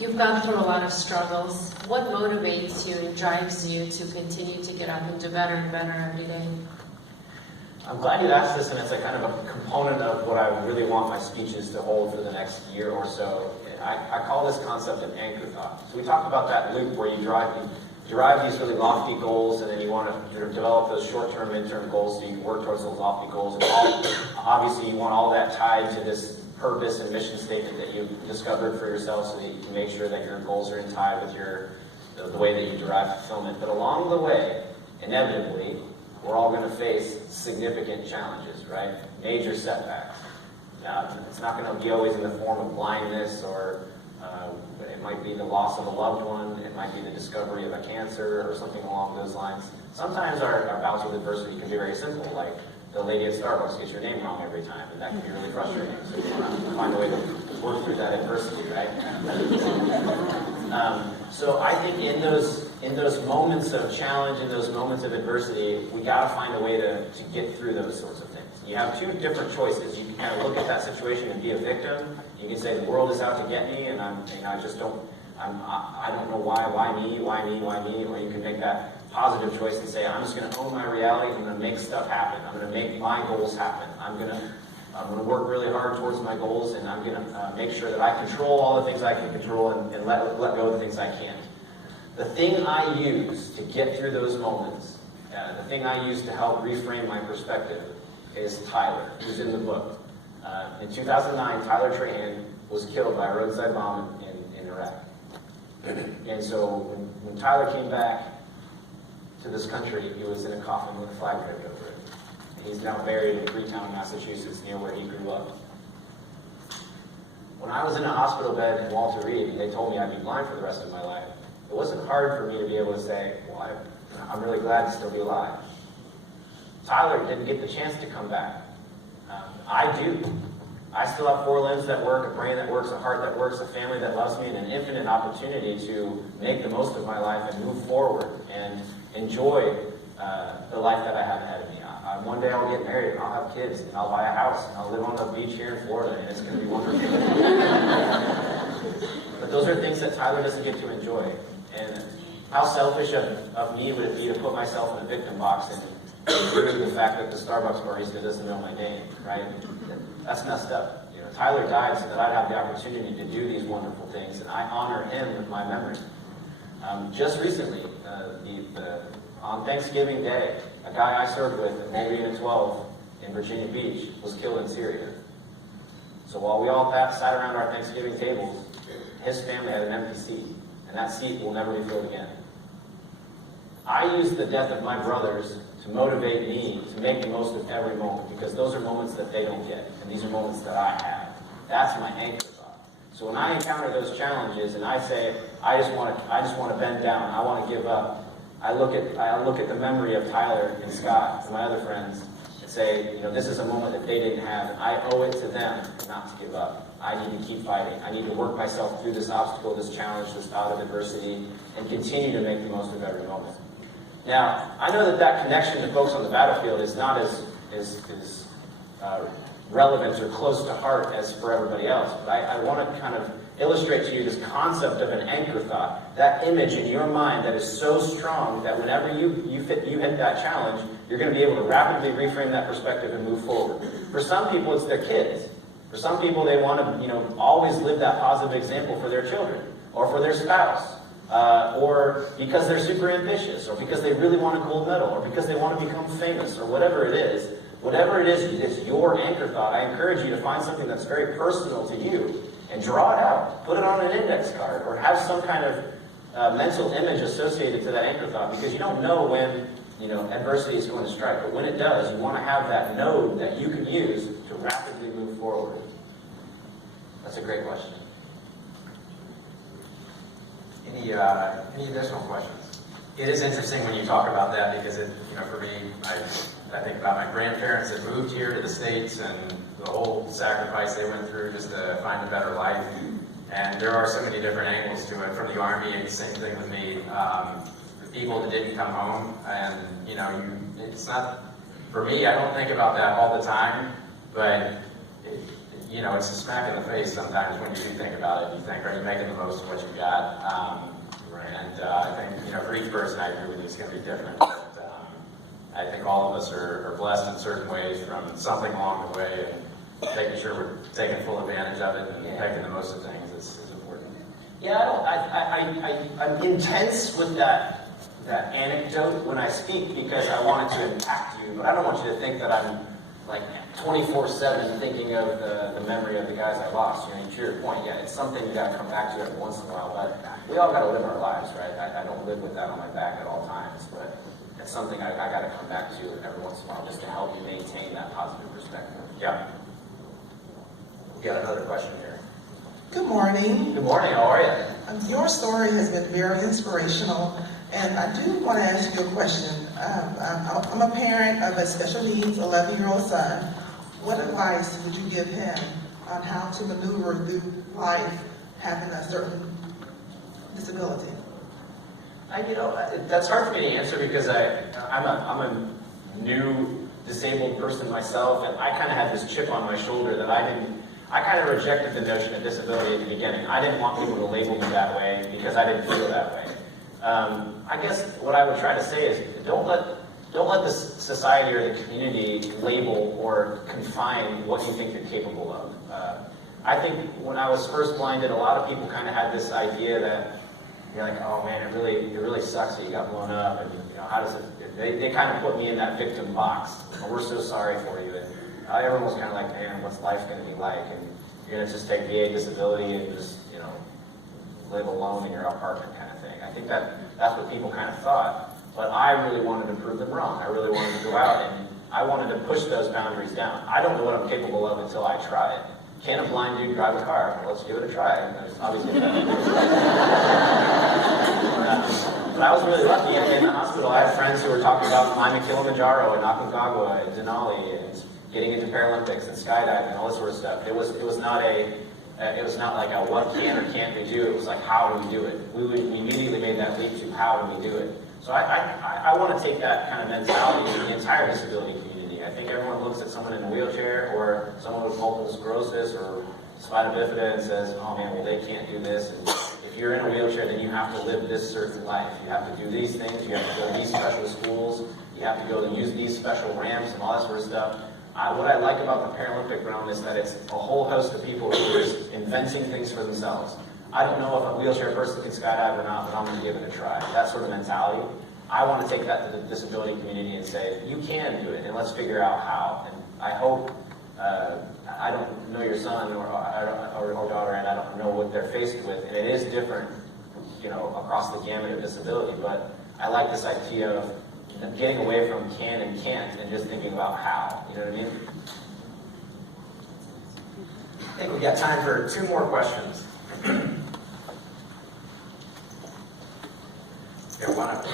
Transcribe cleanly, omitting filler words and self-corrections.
You've gone through a lot of struggles. What motivates you and drives you to continue to get up and do better and better every day? I'm glad you asked this, and it's a kind of a component of what I really want my speeches to hold for the next year or so. I call this concept an anchor thought. So we talked about that loop where you derive these really lofty goals, and then you want to develop those short-term, midterm goals so you can work towards those lofty goals. And obviously, you want all that tied to this purpose and mission statement that you've discovered for yourself so that you can make sure that your goals are in tie with the way that you derive fulfillment. But along the way, inevitably, we're all going to face significant challenges, right? Major setbacks. It's not going to be always in the form of blindness, or it might be the loss of a loved one, it might be the discovery of a cancer or something along those lines. Sometimes our bouts with adversity can be very simple, like the lady at Starbucks gets your name wrong every time, and that can be really frustrating. So you want to find a way to work through that adversity, right? So I think in those moments of challenge, in those moments of adversity, we got to find a way to get through those sorts of things. You have two different choices. You can kind of look at that situation and be a victim. You can say the world is out to get me, and I don't know why me. Or you can make that positive choice and say, I'm just going to own my reality. I'm going to make stuff happen. I'm going to make my goals happen. I'm going to work really hard towards my goals, and I'm going to make sure that I control all the things I can control and let go of the things I can't. The thing I use to get through those moments, the thing I use to help reframe my perspective, is Tyler, who's in the book. In 2009, Tyler Trahan was killed by a roadside bomb in Iraq. And so when Tyler came back to this country, he was in a coffin with a flag draped over it. He's now buried in Freetown, Massachusetts, near where he grew up. When I was in a hospital bed in Walter Reed, and they told me I'd be blind for the rest of my life, it wasn't hard for me to be able to say, well, I'm really glad to still be alive. Tyler didn't get the chance to come back. I do. I still have 4 limbs that work, a brain that works, a heart that works, a family that loves me, and an infinite opportunity to make the most of my life and move forward and enjoy the life that I have ahead of me. One day I'll get married, and I'll have kids, and I'll buy a house, and I'll live on the beach here in Florida, and it's going to be wonderful. But those are things that Tyler doesn't get to enjoy. And how selfish of me would it be to put myself in a victim box and including the fact that the Starbucks barista doesn't know my name, right? That's messed up. Tyler died so that I'd have the opportunity to do these wonderful things, and I honor him with my memory. Just recently, on Thanksgiving Day, a guy I served with at Navy Unit 12 in Virginia Beach was killed in Syria. So while we all sat around our Thanksgiving tables, his family had an empty seat, and that seat will never be filled again. I use the death of my brothers to motivate me to make the most of every moment, because those are moments that they don't get, and these are moments that I have. That's my anchor thought. So when I encounter those challenges and I say, I just want to bend down, I want to give up, I look at the memory of Tyler and Scott and my other friends and say, this is a moment that they didn't have, and I owe it to them not to give up. I need to keep fighting. I need to work myself through this obstacle, this challenge, this bout of adversity, and continue to make the most of every moment. Now, I know that connection to folks on the battlefield is not as relevant or close to heart as for everybody else, but I want to kind of illustrate to you this concept of an anchor thought, that image in your mind that is so strong that whenever you hit that challenge, you're going to be able to rapidly reframe that perspective and move forward. For some people, it's their kids. For some people, they want to always live that positive example for their children or for their spouse. Or because they're super ambitious, or because they really want a gold medal, or because they want to become famous, or whatever it is, it's your anchor thought. I encourage you to find something that's very personal to you and draw it out. Put it on an index card, or have some kind of mental image associated to that anchor thought, because you don't know when adversity is going to strike. But when it does, you want to have that node that you can use to rapidly move forward. That's a great question. Any additional questions? It is interesting when you talk about that, because for me, I think about my grandparents that moved here to the States and the whole sacrifice they went through just to find a better life. And there are so many different angles to it. From the Army, it's the same thing with me. The people that didn't come home, and it's not, for me, I don't think about that all the time, but you know, it's a smack in the face sometimes when you do think about it. You think, are you making the most of what you've got? And I think, you know, for each person, I agree with you, it's going to be different. But, I think all of us are blessed in certain ways from something along the way, and making sure we're taking full advantage of it and making the most of things is important. Yeah, I'm intense with that anecdote when I speak because I want it to impact you, but I don't want you to think that I'm like 24/7 thinking of the memory of the guys I lost. You know, to your point, yeah, it's something you got to come back to every once in a while, but we all got to live our lives, right? I don't live with that on my back at all times, but it's something I got to come back to every once in a while just to help you maintain that positive perspective. Yeah. We got another question here. Good morning. Good morning, how are you? Your story has been very inspirational, and I do want to ask you a question. I'm a parent of a special needs 11-year-old son. What advice would you give him on how to maneuver through life having a certain disability? You know, that's hard for me to answer because I'm a new disabled person myself, and I kind of had this chip on my shoulder that I kind of rejected the notion of disability at the beginning. I didn't want people to label me that way because I didn't feel that way. I guess what I would try to say is don't let the society or the community label or confine what you think you're capable of. I think when I was first blinded, a lot of people kind of had this idea that you're like, oh man, it really sucks that you got blown up, and you know, how does it? They kind of put me in that victim box. Oh, we're so sorry for you. And everyone was kind of like, man, what's life going to be like? And you're going to just take VA disability and just, you know, live alone in your apartment kind of thing. I think that's what people kind of thought. But I really wanted to prove them wrong. I really wanted to go out and I wanted to push those boundaries down. I don't know what I'm capable of until I try it. Can a blind dude drive a car? Well, let's give it a try. And there's obviously but I was really lucky. In the hospital, I have friends who were talking about climbing Kilimanjaro and Aconcagua and Denali and getting into Paralympics and skydiving and all this sort of stuff. It was not like a what can or can't we do. It was like, how do we do it? We immediately made that leap to how do we do it. So I want to take that kind of mentality to the entire disability community. I think everyone looks at someone in a wheelchair or someone with multiple sclerosis or spina bifida and says, oh man, well they can't do this. And if you're in a wheelchair, then you have to live this certain life. You have to do these things. You have to go to these special schools. You have to go and use these special ramps and all that sort of stuff. What I like about the Paralympic realm is that it's a whole host of people who are just inventing things for themselves. I don't know if a wheelchair person can skydive or not, but I'm going to give it a try. That sort of mentality. I want to take that to the disability community and say, you can do it, and let's figure out how. And I hope, I don't know your son or daughter, and I don't know what they're faced with, and it is different, you know, across the gamut of disability, but I like this idea of getting away from can and can't and just thinking about how. You know what I mean? I think we've got time for 2 more questions. Yeah, one up there.